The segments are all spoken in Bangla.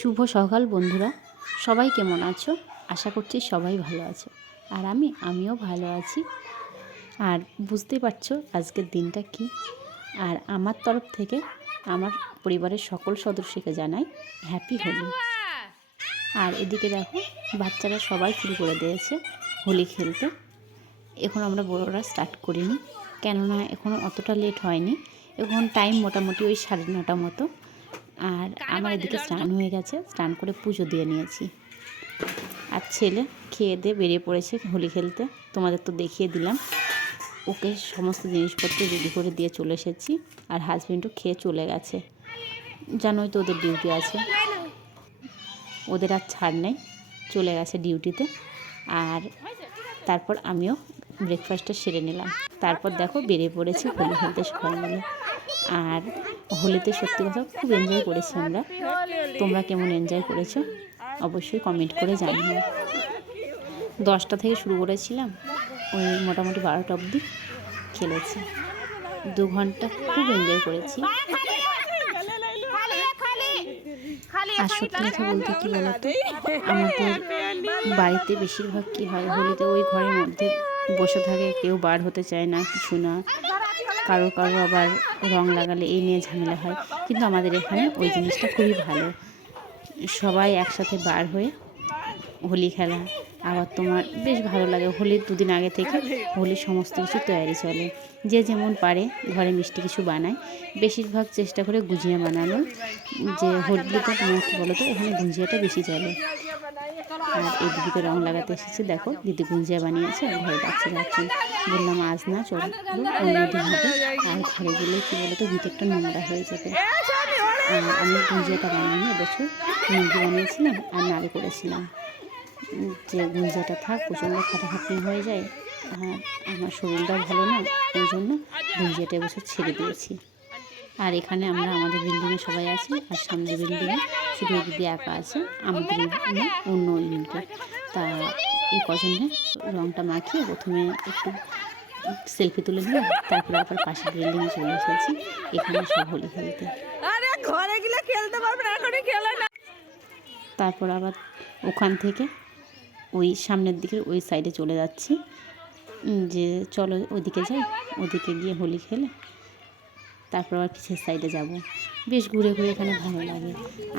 শুভ সকাল বন্ধুরা, সবাই কেমন আছো? আশা করছি সবাই ভালো আছো। আর আমিও ভালো আছি। আর বুঝতেই পারছো আজকের দিনটা কি। আর আমার তরফ থেকে আমার পরিবারের সকল সদস্যকে জানাই হ্যাপি হোলি। আর এদিকে দেখো বাচ্চারা সবাই শুরু করে দিয়েছে হোলি খেলতে। এখন আমরা বড়রা স্টার্ট করিনি, কেননা এখনও অতটা লেট হয়নি। এখন টাইম মোটামুটি ওই 9:30 মতো। আর আমার এদিকে স্নান হয়ে গেছে, স্নান করে পুজো দিয়ে নিয়েছি। আর ছেলে খেয়ে দিয়ে বেরিয়ে পড়েছে হোলি খেলতে। তোমাদের তো দেখিয়ে দিলাম, ওকে সমস্ত জিনিসপত্র রেডি করে দিয়ে চলে এসেছি। আর হাজব্যান্ডও খেয়ে চলে গেছে। জানোই তো ওদের ডিউটি আছে, ওদের আর ছাড় নেই, চলে গেছে ডিউটিতে। আর তারপর আমিও ব্রেকফাস্টটা সেরে নিলাম। তারপর দেখো বেরিয়ে পড়েছি হোলি খেলতে সবাই মিলে। আর হোলিতে সত্যি কথা খুব এনজয় করেছি আমরা। তোমরা কেমন এনজয় করেছো অবশ্যই কমেন্ট করে জানিও। 10টা থেকে শুরু করেছিলাম, ওই মোটামুটি 12টা অবধি খেলেছি। 2 ঘন্টা খুব এনজয় করেছি। আর সত্যি কথা বলতে কী বলতো, আমাদের বাড়িতে বেশিরভাগ কী হয়, হোলিতে ওই ঘরের মধ্যে বসে থাকে, কেউ বার হতে চায় না, কিছু না। কারো আবার রং লাগালে এই নিয়ে ঝামেলা হয়। কিন্তু আমাদের এখানে ওই জিনিসটা খুবই ভালো, সবাই একসাথে বার হয়ে হোলি খেলা। আবার তোমার বেশ ভালো লাগে। হোলির 2 দিন আগে থেকে হোলির সমস্ত কিছু তৈরি চলে। যে যেমন পারে ঘরে মিষ্টি কিছু বানায়, বেশিরভাগ চেষ্টা করে গুজিয়া বানানোর। যে হোলিতে তোমার কী বলো তো, এখানে গুজিয়াটা বেশি চলে। আর এই দিদিকে রং লাগাতে এসেছে, দেখো দিদি গুঞ্জিয়া বানিয়েছে। আর ঘরে যাচ্ছে যাচ্ছেন, বললাম আজ না, চলো অন্যদিন হবে। আর ঘরে গেলে কী বলো তো, ভিতরটা নোংরা হয়ে যাবে। আর আমি গুঞ্জিয়াটা বানাইনি এবছর, মুরগি বানিয়েছিলাম আর নাড়ু করেছিলাম। যে গুঞ্জিয়াটা থাক, প্রচণ্ড খাটাখাটনি হয়ে যায়। আর আমার শরীরটাও ভালো না, ওই জন্য গুঞ্জিয়াটা এবছর ছেড়ে দিয়েছি। আর এখানে আমরা আমাদের বিল্ডিংয়ে সবাই আছি, আর সামনের বিল্ডিংয়ে শুধু দিদি একা আছে, আমাদের অন্য ইউনিটে। তা এই কজনে রঙটা মাখিয়ে প্রথমে একটু সেলফি তুলে নিলাম, তারপরে আবার পাশের বিল্ডিংয়ে চলে এসেছি এখানে সব হোলি খেলতে। তারপর আবার ওখান থেকে ওই সামনের দিকে ওই সাইডে চলে যাচ্ছি, যে চলো ওদিকে যাই, ওদিকে গিয়ে হোলি খেলে তারপর আবার পিছের সাইডে যাব। বেশ ঘুরে ঘুরে এখানে ভালো লাগে।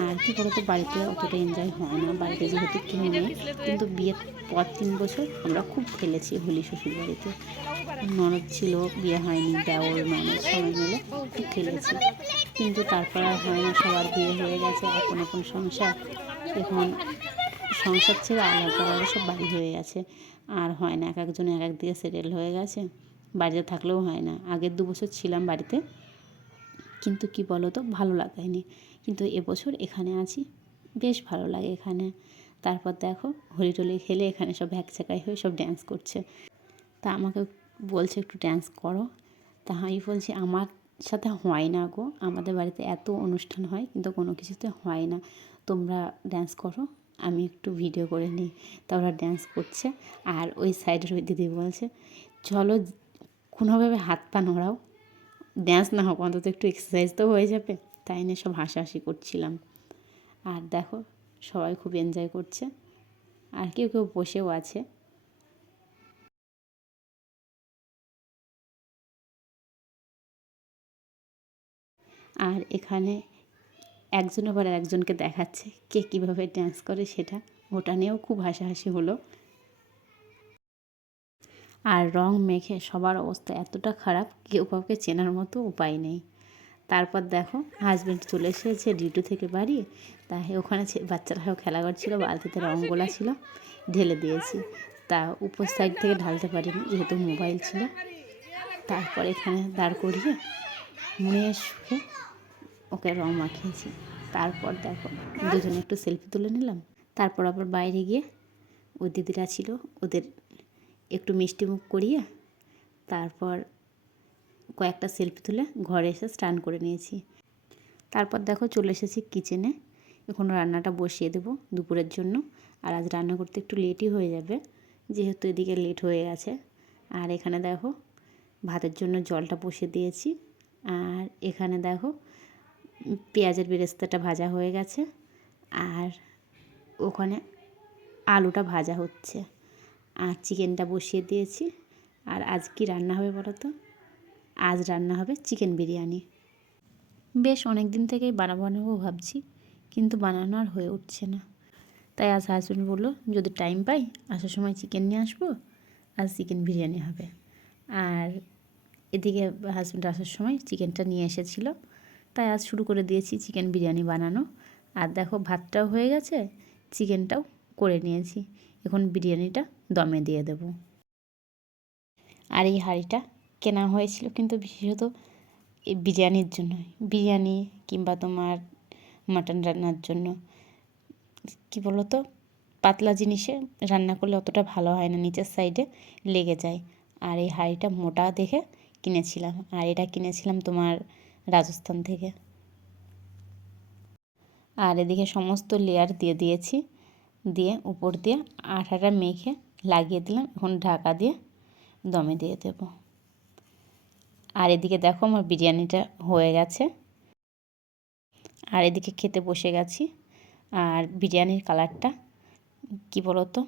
আর কী বলো তো, বাড়িতে অতটা এনজয় হয় না, বাড়িতে যেহেতু কেউ নেই। কিন্তু বিয়ের পর 3 বছর আমরা খুব খেলেছি হোলি শ্বশুর বাড়িতে। ননদ ছিল, বিয়ে হয়নি, দেওর ননদ সবাই মিলে খুব খেলেছি। কিন্তু তারপর আর হয় না, সবার বিয়ে হয়ে গেছে, আপন আপন সংসার। এখন সংসার ছেড়ে আলাদা আলাদা সব বাড়ি হয়ে গেছে, আর হয় না। এক একজন এক এক দিকে সেটেল হয়ে গেছে, বাড়িতে থাকলেও হয় না। আগের 2 বছর ছিলাম বাড়িতে, কিন্তু কি বলো তো, ভালো লাগায়নি। কিন্তু এবছর এখানে আছি, বেশ ভালো লাগে এখানে। তারপর দেখো হোলি টোলি খেলে এখানে সব একজায়গায় হয়ে সব ড্যান্স করছে। তা আমাকে বলছে একটু ড্যান্স করো। তা আমি বলছি আমার সাথে হয় না গো, আমাদের বাড়িতে এত অনুষ্ঠান হয় কিন্তু কোনো কিছুতে হয় না, তোমরা ড্যান্স করো, আমি একটু ভিডিও করে নিই। তা ওরা ড্যান্স করছে। আর ওই সাইডের ওই দিদি বলছে চলো কোনোভাবে হাত পা নড়াও, ড্যান্স না হোক অন্তত একটু এক্সারসাইজ তো হয়ে যাবে। তাই নিয়ে সব হাসাহাসি করছিলাম। আর দেখো সবাই খুব এনজয় করছে, আর কেউ কেউ বসেও আছে। আর এখানে একজন আবার একজনকে দেখাচ্ছে কে কীভাবে ড্যান্স করে, সেটা ওটা নিয়েও খুব হাসাহাসি হলো। আর রং মেখে সবার অবস্থা এতটা খারাপ, কেউ কাউকে চেনার মতো উপায় নেই। তারপর দেখো হাজব্যান্ড চলে এসেছে ডিউটি থেকে বাড়ি। তাই ওখানে বাচ্চারাও খেলা করছিল, বালতিতে রঙ ছিল, ঢেলে দিয়েছি। তা উপর সাইড থেকে ঢালতে পারিনি, যেহেতু মোবাইল ছিল। তারপর এখানে দাঁড় করিয়ে মুড়ে শুকে ওকে রং মাখিয়েছি। তারপর দেখো দুজনে একটু সেলফি তুলে নিলাম। তারপর আবার বাইরে গিয়ে ওই দিদিরা ছিল, ওদের একটু মিষ্টি মুখ করিয়ে তারপর কয়েকটা সেলফি তুলে ঘরে এসে স্নান করে নিয়েছি। তারপর দেখো চলে এসেছি কিচেনে, এখন রান্নাটা বসিয়ে দেবো দুপুরের জন্য। আর আজ রান্না করতে একটু লেটই হয়ে যাবে, যেহেতু এদিকে লেট হয়ে গেছে। আর এখানে দেখো ভাতের জন্য জলটা বসিয়ে দিয়েছি। আর এখানে দেখো পেঁয়াজের বেরেস্তাটা ভাজা হয়ে গেছে। আর ওখানে আলুটা ভাজা হচ্ছে, আর চিকেনটা বসিয়ে দিয়েছি। আর আজ কি রান্না হবে বলো তো? আজ রান্না হবে চিকেন বিরিয়ানি। বেশ অনেক দিন থেকেই বানাবো ভাবছি, কিন্তু বানানো আর হয়ে উঠছে না। তাই আজ হাজব্যান্ড বললো যদি টাইম পাই আসার সময় চিকেন নিয়ে আসবো, আজ চিকেন বিরিয়ানি হবে। আর এদিকে হাজব্যান্ড আসার সময় চিকেনটা নিয়ে এসেছিলো, তাই আজ শুরু করে দিয়েছি চিকেন বিরিয়ানি বানানো। আর দেখো ভাতটাও হয়ে গেছে, চিকেনটাও করে নিয়েছি। এখন বিরিয়ানিটা দমে দিয়ে দেব। আর এই হাঁড়িটা কেনা হয়েছিল কিন্তু বিশেষত এই বিরিয়ানির জন্য, বিরিয়ানি কিংবা তোমার মাটন রান্নার জন্য। কি বলো তো, পাতলা জিনিসে রান্না করলে অতটা ভালো হয় না, নিচের সাইডে লেগে যায়। আর এই হাঁড়িটা মোটা দেখে কিনেছিলাম, আর এটা কিনেছিলাম তোমার রাজস্থান থেকে। আর এদিকে সমস্ত লেয়ার দিয়ে দিয়েছি, দিয়ে উপর দিয়ে আঠাটা মেখে লাগিয়ে দিলাম। এখন ঢাকা দিয়ে দমে দিয়ে দেব। আর এদিকে দেখো আমার বিরিয়ানিটা হয়ে গেছে, আর এদিকে খেতে বসে গেছি। আর বিরিয়ানির কালারটা কি বলো তো,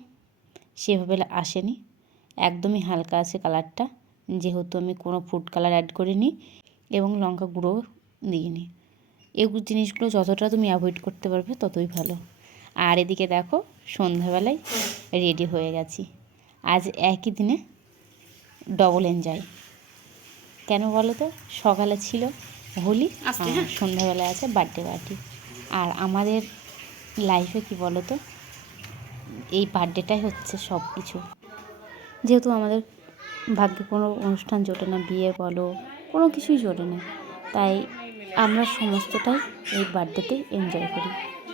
সেভাবে আসেনি, একদমই হালকা আছে কালারটা, যেহেতু আমি কোনো ফুড কালার অ্যাড করিনি এবং লঙ্কা গুঁড়োও দিইনি। এই জিনিসগুলো যতটা তুমি অ্যাভয়েড করতে পারবে ততই ভালো। আর এদিকে দেখো সন্ধ্যাবেলায় রেডি হয়ে গেছি। আজ একই দিনে ডবল এনজয়। কেন বলো তো, সকালে ছিল হোলি, আর সন্ধ্যাবেলায় আছে বার্থডে পার্টি। আর আমাদের লাইফে কি বলো তো, এই বার্থডেটাই হচ্ছে সব কিছু। যেহেতু আমাদের ভাগ্যে কোনো অনুষ্ঠান জোটে না, বিয়ে বলো কোনো কিছুই জোটে না, তাই আমরা সমস্তটাই এই বার্থডেতেই এনজয় করি।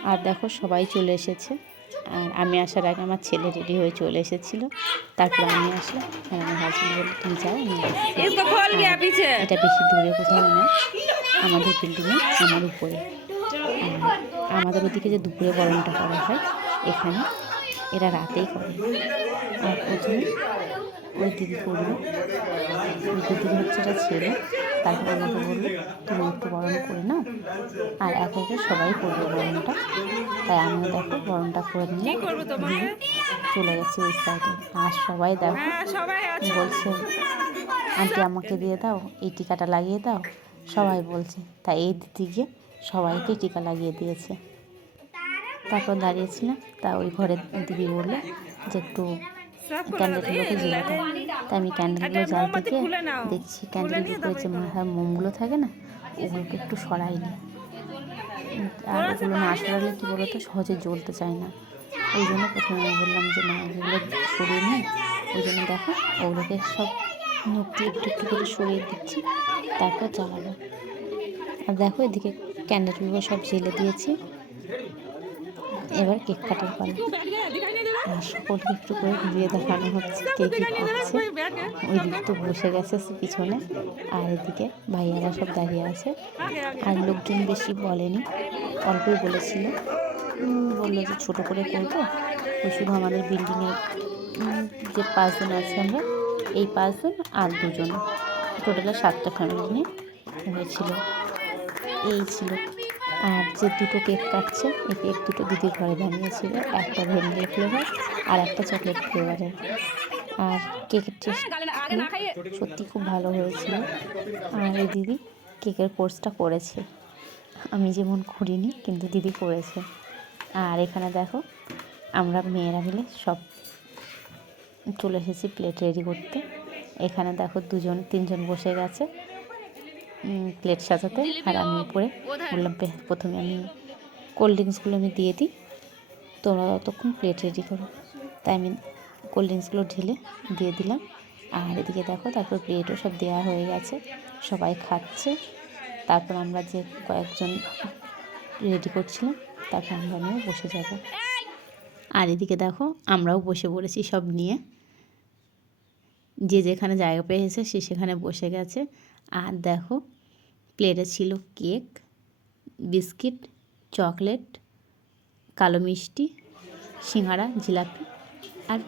আর দেখো সবাই চলে এসেছে, আর আমি আসার আগে আমার ছেলে রেডি হয়ে চলে এসেছিলো। তারপর আমি আসলাম, আর আমার হাজব্যান্ড বললো তুমি যাও, আমি আসছি। এটা বেশি দূরে কোথাও না, আমাদের বিল্ডিংয়ে আমার উপরে। আমাদের ওদিকে যে দুপুরে বরণটা করা হয়, এখানে এরা রাতেই করে। আর প্রথমে ওই দিদি করলো, ওই দিদি হচ্ছে এটা ছেলে। তারপর আমাকে বললো তুমি একটু বরণ করে নাও, আর একে একে সবাই করবে বরণটা। তাই আমিও দেখো বরণটা করে নিয়ে চলে গেছি ওই সাইডে। আর সবাই দেখো বলছে আন্টি আমাকে দিয়ে দাও, এই টিকাটা লাগিয়ে দাও, সবাই বলছে। তাই এই দিদিকে সবাইকে টিকা লাগিয়ে দিয়েছে। তারপর দাঁড়িয়েছিলাম, তা ওই ঘরের দিদি বললো যে একটু ক্যান্ডেলগুলোকে জ্বেলে দাও। তাই আমি ক্যান্ডেলগুলো জ্বালতে গিয়ে দেখছি ক্যান্ডেলের উপরে যে মাথার মোমগুলো থাকে না, ওগুলোকে একটু সরাইনি। আর ওগুলো না সরালে কী বলো তো, সহজে জ্বলতে চায় না। ওই জন্য প্রথমে আমি বললাম যে না, এগুলো সরিয়ে নিই। ওই জন্য দেখো ওগুলোকে সব নখ দিয়ে একটু একটু করে সরিয়ে দিচ্ছি, তারপর জ্বালাবো। আর দেখো এদিকে ক্যান্ডেলগুলো সব জ্বেলে দিয়েছি। এবার কেক কাটার পালা। আর সকলকে একটু করে ঘুরিয়ে দেখানো হচ্ছে কে কী করছে। ওই দিক তো বসে গেছে পিছনে, আর এদিকে ভাইয়ারা সব দাঁড়িয়ে আছে। আর লোকজন বেশি বলেনি, অল্পই বলেছিল। বললো যে ছোটো করে করবো। ওই শুধু আমাদের বিল্ডিংয়ের যে 5 জন আছে আমরা, এই 5 জন আর 2 জন, টোটালে 7টা ফ্যামিলি নিয়ে হয়েছিল। এই ছিল। আর যে দুটো কেক কাটছে, এই কেক দুটো দিদির ঘরে বানিয়েছিল, একটা ভ্যানিলা ফ্লেভার আর একটা চকলেট ফ্লেভারের। আর কেকের টেস্ট সত্যি খুব ভালো হয়েছিল। আর এই দিদি কেকের কোর্সটা করেছে, আমি যেমন করিনি, কিন্তু দিদি করেছে। আর এখানে দেখো আমরা মেয়েরা মিলে সব চলে এসেছি প্লেট রেডি করতে। এখানে দেখো 2-3 জন বসে গেছে প্লেট সাজাতে। আর আমি উপরে বললাম প্রথমে আমি কোল্ড ড্রিঙ্কসগুলো আমি দিয়ে দিই, তোমরা ততক্ষণ প্লেট রেডি করো। তাই আমি কোল্ড ড্রিঙ্কসগুলো ঢেলে দিয়ে দিলাম। আর এদিকে দেখো তারপর প্লেটও সব দেওয়া হয়ে গেছে, সবাই খাচ্ছে। তারপর আমরা যে কয়েকজন রেডি করছিলাম, তারপর আমরা নিয়েও বসে যাব। আর এদিকে দেখো আমরাও বসে পড়েছি সব নিয়ে, যে যেখানে জায়গা পেয়েছে সে সেখানে বসে গেছে। আর দেখো প্লেটে ছিল কেক, বিস্কিট, চকলেট, কালো মিষ্টি, সিঙ্গাড়া, জিলাপি আর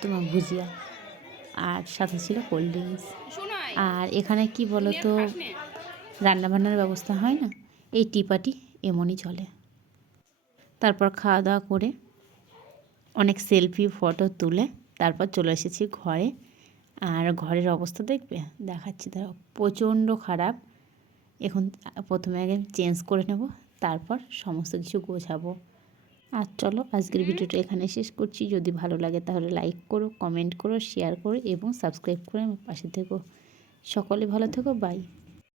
তোমার ভুজিয়া, আর সাথে ছিল কোল্ড ড্রিঙ্কস। আর এখানে কি বলো তো, রান্নাবান্নার ব্যবস্থা হয় না, এই টিপাটি এমনই চলে। তারপর খাওয়া দাওয়া করে অনেক সেলফি ফটো তুলে তারপর চলে এসেছি ঘরে। আর ঘরের অবস্থা দেখবে, দেখাচ্ছি তারা প্রচণ্ড খারাপ। এখন প্রথমে আগে চেঞ্জ করে নেব, তারপর সমস্ত কিছু গোছাবো। আর চলো আজকের ভিডিওটা এখানে শেষ করছি। যদি ভালো লাগে তাহলে লাইক করো, কমেন্ট করো, শেয়ার করো এবং সাবস্ক্রাইব করে আমার পাশে থেকো। সকলে ভালো থেকো, বাই।